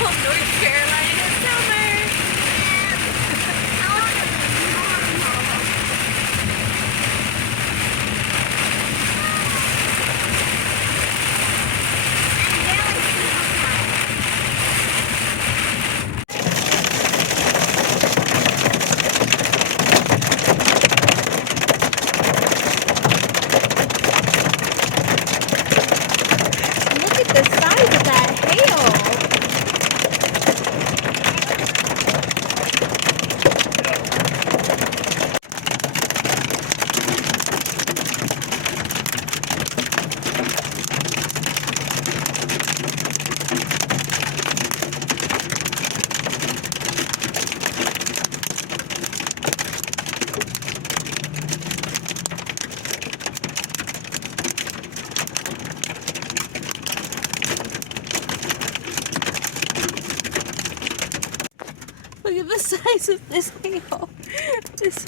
North Carolina summer. Look at the size of that hail. Look at the size of this hail. This...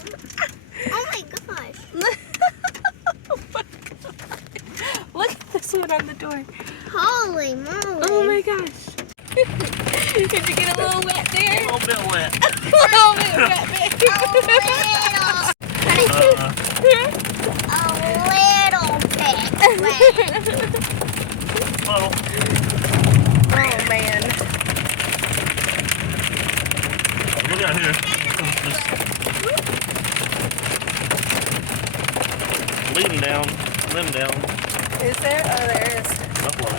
Oh my gosh. Oh my god. Look at this one on the door. Holy moly. Oh my gosh. Did you get a little wet there? A little bit wet. A little bit wet, babe. A little bit wet. Puddle. Oh man. Look out here. Just leading down, limb down. Is there? Oh, there is. Buffalo.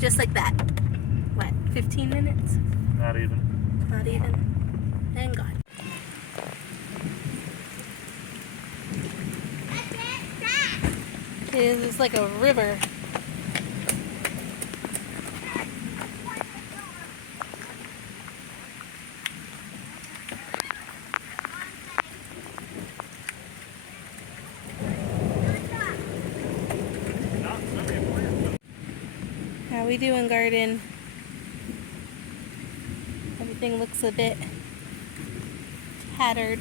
Just like that. What, 15 minutes? Not even. Not even. And gone. It's like a river. How we doing, garden? Everything looks a bit tattered.